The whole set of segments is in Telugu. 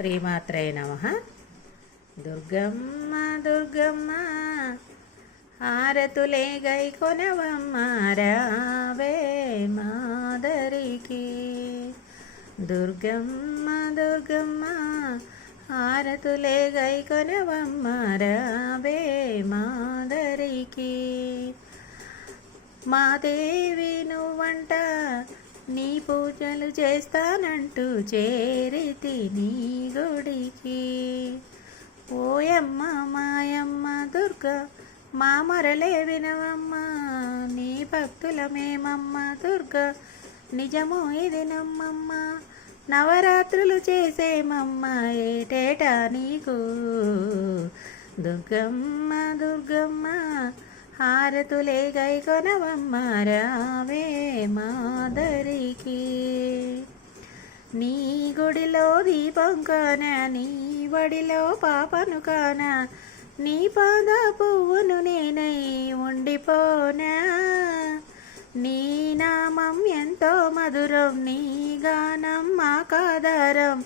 శ్రీమాత్రే నమ. దుర్గమ్మ దుర్గమ్మ హారతులే గై కొనవమ్మ రావే మాదరికి. దుర్గమ్మ దుర్గమ్మ హారతులే గై కొనవమ్మ రావే మాదరికి. మా దేవి నువ్వంట నీ పూజలు చేస్తానంటూ చేరితి నీ గుడికి. ఓయమ్మ మాయమ్మ దుర్గ మా మరలే వినవమ్మ నీ భక్తులమేమమ్మ దుర్గ నిజమో ఇది నమ్మమ్మ నవరాత్రులు చేసేమమ్మ ఏటేటా నీకు? దుర్గమ్మ దుర్గమ్మ హారతులే గై కొనవమ్మ మాదరికి. నీ గుడిలో దీపం కాన నీ వడిలో పాపను కాన నీ పాద పువ్వును నేనై ఉండిపోనా. నీ నామం ఎంతో మధురం నీ గానం మాకాధారం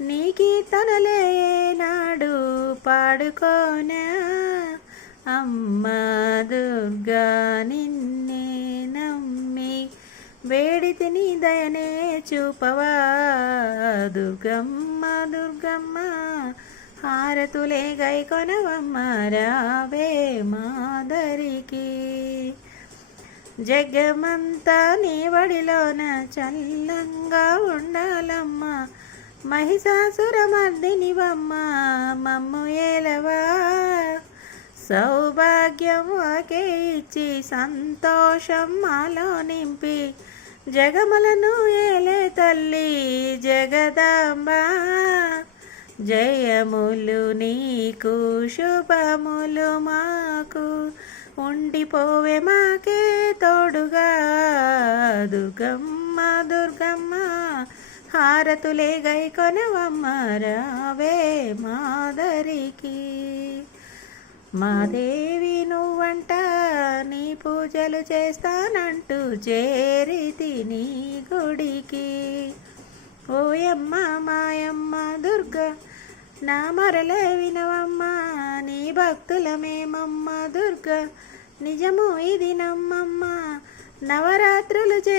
నీ కీర్తనలే నాడు పాడుకోనా. అమ్మ దుర్గా నిన్నే నమ్మి వేడితి నీ దయనే చూపవా? దుర్గమ్మ దుర్గమ్మ హారతులే గై కొనవమ్మ రావే మాదరికి. జగమంతా నీ వడిలోన చల్లంగా ఉండాలమ్మ. మహిషాసురమర్దినివమ్మ మమ్ము ఏలవా? సౌభాగ్యం ఒకే ఇచ్చి సంతోషం మాలో నింపి జగములను ఏలే తల్లి జగదాంబ. జయములు నీకు శుభములు మాకు ఉండిపోవే మాకే తోడుగా. దుర్గమ్మ దుర్గమ్మ హారతులే గై కొనవమ్మ రావే మాదరికి. మాదేవి నువ్వంట నీ పూజలు చేస్తానంటూ చేరితి నీ గుడికి. ఓయమ్మ మాయమ్మ దుర్గ నా మరలే వినవమ్మ నీ భక్తులమేమమ్మ దుర్గ నిజము ఇది నమ్మమ్మ నవరాత్రులు